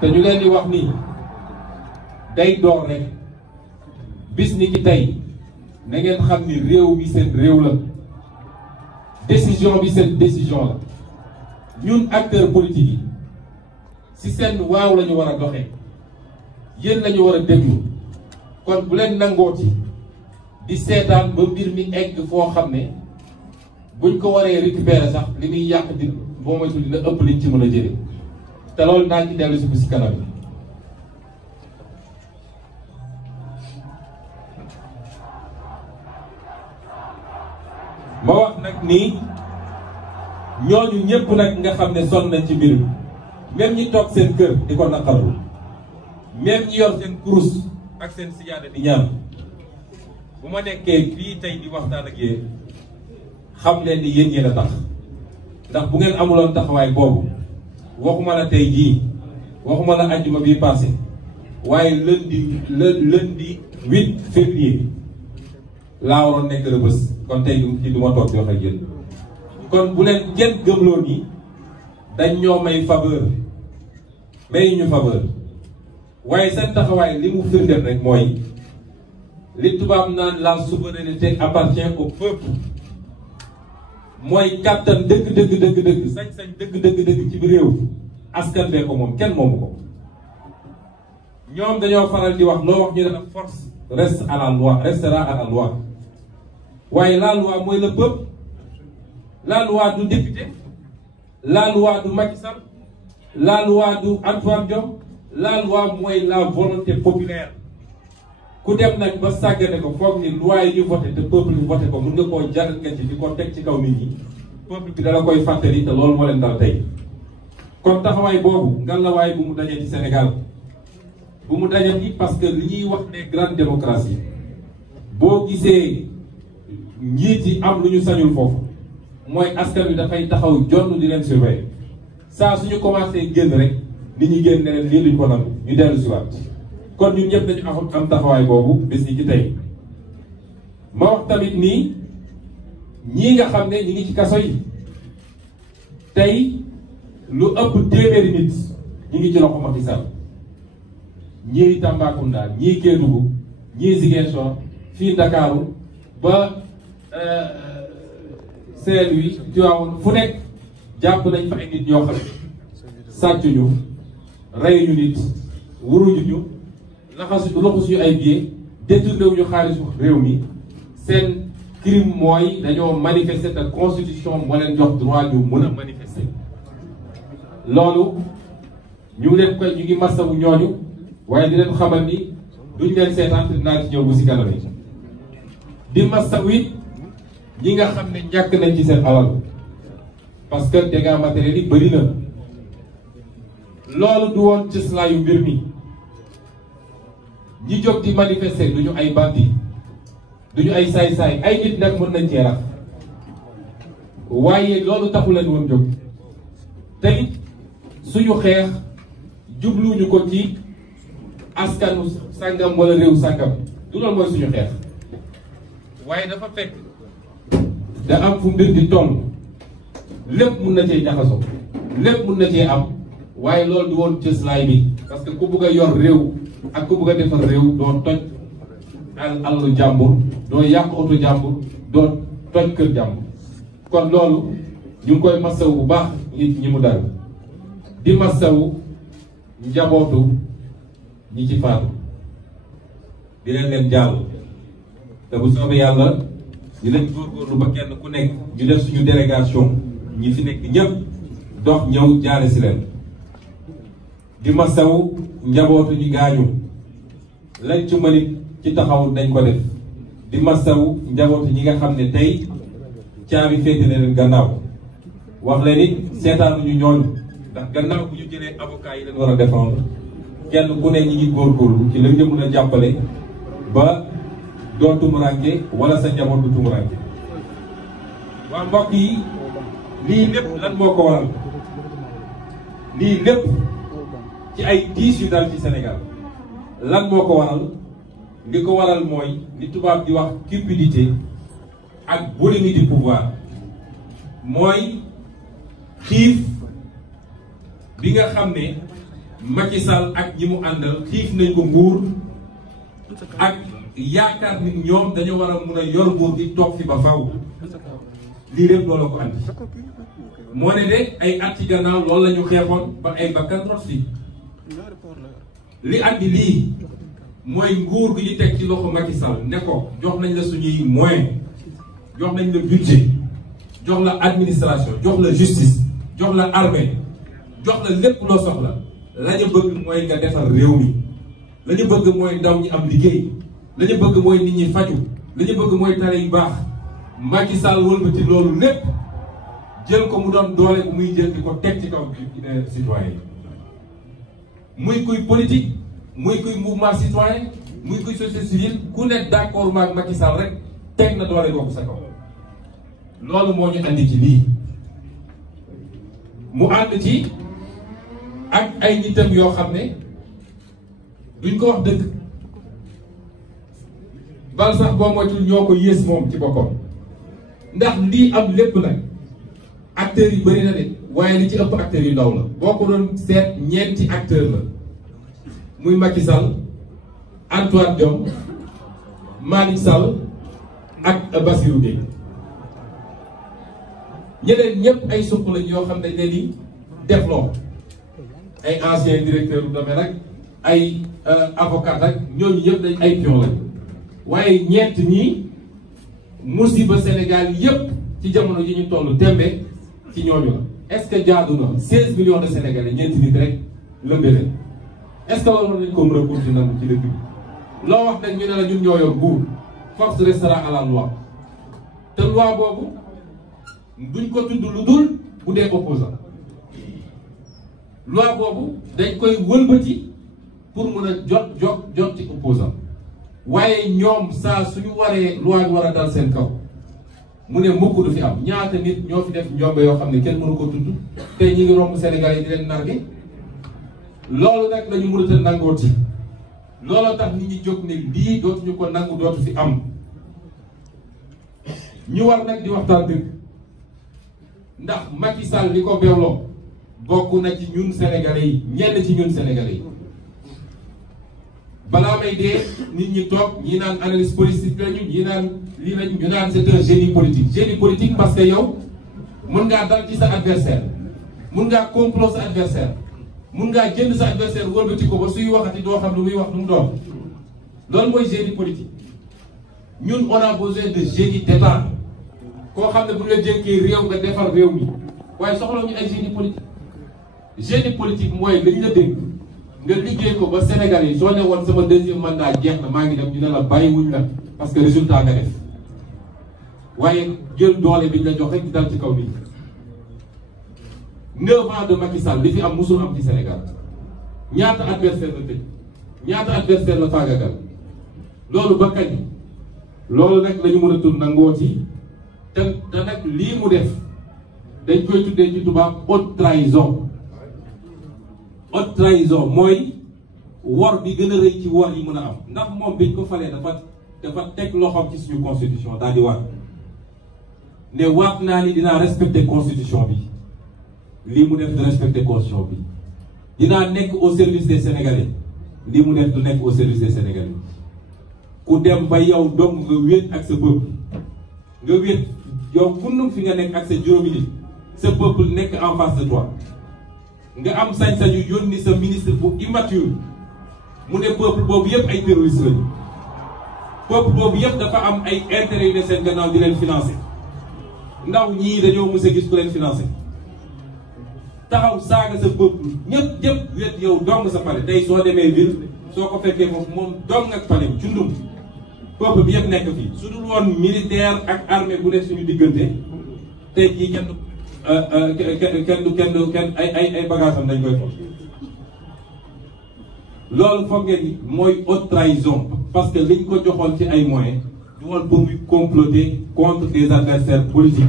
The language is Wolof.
te ñu leen di wax ni day door rek bis ni ki tey na ngeen xam ni réew mi seen réew la décision bi seen décision la ñun acteurs politiques yi si seen waaw la ñu war a doxee yéen la ñu war a déglu kon bu leen nangooti di seetaan ba mbir mi egg foo xam ne buñ ko waree récupérer sax li muy yàq di boo moytu dina ëpp liñ ci mën a jëlee te loolu naa ci dellu si bu si kanam yi ma wax nag ni ñooñu ñëpp nag nga xam ne sonn nañ ci mbir mi même ñi toog seen kër di ko naqarlu même ñi yor seen kurus ak seen sijaada di ñaan bu ma nekkee fii tey di waxtaan ak yéen xam leen ni yéen a tax ndax bu ngeen amuloon taxawaay boobu waxuma la tey jii waxuma la àjjuma bii passé waaye lundi 8 février laa waroon nekk Rebeuss kon tey du ma toog di wax ak yéen kon bu leen kenn gëmloo ni dañ ñoo may faveur may ñu faveur waaye seen taxawaay li mu firndeel rek mooy li tubaab naan la souveraineté appartient au peuple mooy kàttan dëgg sañ-sañ dëgg ci biir réew askan bee ko moom kenn moomu ko ñoom dañoo faral di wax loo wax ñu ne la force reste à la loi restera à la loi waaye la loi mooy le peuple la loi du député la loi du Macky Sall la loi du Antoine Diome la loi mooy la volonté populaire ku dem nag ba sàggane ko foog ni loi yi ñu voté te peuple bi voté ko mun nga koo jaral nga ci di ko teg ci kaw nit ñi peuple bi dala koy fàttali te loolu moo leen dal tey kon taxawaay boobu ngallaawaay bu mu dajee ci Sénégal bu mu dajee ci parce que li ñuy wax ne grande démocratie boo gisee njiit yi am lu ñu sañul foofu mooy askan wi dafay taxaw jonn di leen surveiller saa suñu commencé génn rek nit ñi génn ne leen lii duñ ko nangu ñu dellu si waat kon ñun ñëpp dañu am taxawaay boobu bés ni ci tey ma wax tamit nii ñii nga xam ne ñi ngi ci kaso yi tey lu ëpp téeméeri nit ñi ngi ci loxo Macky Sall ñii Tambacounda ñii Kédougou ñii Ziguinchor fii Ndakaaru ba Saint-Louis Tivaouane fu nekk jàpp nañ fa ay nit ñoo xam ne sàccuñu reyuñu nit wuruñu loxo suñu ay billets détourné wuñu xaalisu réew mi seen crime mooy dañoo manifester te constitution moo leen jox droit ñu mën a manifester loolu ñu ngi masawu ñooñu waaye di leen xamal ni duñ leen seetaan te dinaa ci ñëw bu si kanam yi di masawu it ñi nga xam ne ñàkk nañ ci seen alal parce que dégâts matériels yi bëri na loolu du woon cëslaayu mbir mi ñi jóg di manifester duñu ay bandi duñu ay saay-saay ay nit nag mën nañ cee rax waaye loolu taxu leen woon jóg te it suñu xeex jubluñu ko ci askanu sàngam wala réew sàngam du loolu mooy suñu xeex waaye dafa fekk da am fu mbir di toll lépp mun na cee jaxasoo lépp mun na cee am waaye loolu du woon cëslaay bi parce que ku bëgg a yor réew ak ku bëgg a defar réew doo toj alalu jàmbur doo yàq oto jàmbur doo toj kër jàmbur kon loolu ñu ngi koy masawu bu baax ñi mu dal di masawu njabootu ñi ci faatu di leen jàll te bu soobee yàlla di leen góorgóorlu ba kenn ku nekk ñu def suñu délégation ñi fi nekk ñëpp dox ñëw jaale si leen di masawu njabootu ñi gaañu lañ ci mënit ci taxaw dañ ko def di masawu njabootu ñi nga xam ne tey caabi féete na leen gannaaw wax leen it seetaanuñu ñooñu ndax gannaaw bu ñu jëlee avocat yi leen war a défendre kenn ku ne ñi ngi góorgóorlu ci la nga mën a jàppale ba doo tumuranke wala sa njaboot du tumuranke waa mbokk yi lii lépp lan moo ko waral lii lépp ci ay tiis yu dal ci Sénégal lan moo ko waral li ko waral mooy li tubaab di wax cupidité ak boulimie du pouvoir mooy xiif bi nga xam ne Macky Sall ak ñi mu àndal xiif nañ ko nguur ak yaakaar nit ñoom dañu war a mun a yor nguur di toog fi ba faw lii lépp loolu ko andi moo ne de ay at ci gannaaw loolu la ñu xeexoon ba ay bakkan rot fi li andi lii mooy nguur gi ñu teg ci loxo Macky Sall ne ko jox nañ la suñuy moyen jox nañ la budget jox la administration jox la justice jox la armée jox la lépp loo soxla la ñu bëgg mooy nga defar réew mi la ñu bëgg mooy ndaw ñi am liggéey la ñu bëgg mooy nit ñi faju la ñu bëgg mooy tale yu baax Macky Sall wëlbati loolu lépp jël ko mu doon doole bu muy jël di ko teg ci kaw citoyen muy kuy politique muy kuy mouvement citoyen muy kuy société civile ku ne d'accord maag Macky Sall rek teg na doole boobu sa kaw loolu moo ñu andi ci lii mu ànd ci ak ay nitam yoo xam ne duñ ko wax dëgg bal sax boo moytul ñoo ko yées moom ci boppam ndax lii am lépp nag acteurs yi bëri na de waaye li ci ëpp acteurs yu ndaw la boo ko doon seet ñeenti acteur la muy Macky Sall Antoine Diome Malick Sall ak Bassirou Gueye ñeneen ñëpp ay suq lañ yoo xam ne dañ leen di defloo ay ancien directeur du domaine rek ay avocat rek ñooñu yëpp dañ ay pion lañ waaye ñeent ñii musiba Sénégal yëpp ci jamono ji ñu toll tembe ci ñooñu la est-ce que jaadu na 16 millions de Sénégalais ñeenti nit rek lëmbe leen est-ce que loolu nañ ko mën a continuer nangu ci dëkk bi loo wax nag ñu ne la ñun ñoo yor nguur force restera à la loi te loi boobu duñ ko tudd lu dul bu dee opposant loi boobu dañ koy wëlbati pour mën a jot ci opposant waaye ñoom saa suñu waree loi bi war a dal seen kaw mu ne mukk du fi am ñaata nit ñoo fi def njombe yoo xam ne kenn mënu ko tudd te ñi ngi romb Sénégal yi di leen narge loolu nag lañu mënut a nangooti looloo tax nit ñi jóg ne lii dootuñu ko nangu dootu fi am ñu war nag di waxtaan dëgg ndax Macky Sall li ko beewloo bokk na ci ñun Sénégalais yi ñenn ci ñun Sénégalais yi balaa may dee nit ñi toog ñi naan analyse politique lañu ñi naan lii lañu ñu naan c'est un génie politique parce que yow mën ngaa dal ci sa adversaire mën ngaa complot sa adversaire mën ngaa jënd sa adversaire wëlbati ko ba suy waxati doo xam lu muy wax lu mu doon loolu mooy génie politique ñun on a besoin de génie d'état koo xam ne bu la jënkee réew nga defar réew mi waaye soxla ñu ay génie politique mooy lañ la dégg nga liggéey ko ba Sénégal yi soo ne woon sama deuxième mandat jeex na maa ngi dem ñu ne la bàyyiwuñ la parce que résultat nga def waaye jël doole biñ la jox rek di dal ci kaw nit 9 ans de Macky Sall li fi am musul am ci Sénégal ñaata adversaire la tëj ñaata adversaire la faagagal loolu ba kañ loolu nag lañu mën a tur nangoo ci te nag lii mu def dañ koy tuddee ci tubaab haute trahison haute trahison mooy wor bi gën a rëy ci wor yi mën a am ndax moom biñ ko falee dafa teg loxoom ci suñu constitution daal di waat ne waat naa ni dinaa respecter constitution bi lii mu def du respecter constitution bi dinaa nekk au service des Sénégalais lii mu def du nekk au service des Sénégalais ku dem ba yow dong nga wéet ak sa peuple nga wéet yow kunnum fi nga nekk ak sa juróomi nit sa peuple nekk en face de toi nga am sañ-sañu yónni sa ministre bu immature mu ne peuple boobu yëpp ay terroristes lañu peuple boobu yëpp dafa am ay intérêts yu ne seen gannaaw di leen financer ndaw ñii dañoo mës a gis ku leen financer taxaw saaga sa peuple ñëpp wet yow dong sa pale tey soo demee ville soo ko fekkee foofu moom dong ak pale cundum peuple bi yëpp nekk fii su dul woon militaire ak armée bu nekk suñu diggante tey jii kenn ay bagages am dañ koy foofu loolu foog ngeen ni mooy haute trahison parce que liñ ko joxoon ci ay moyens du woon pour muy comploter contre des adversaires politiques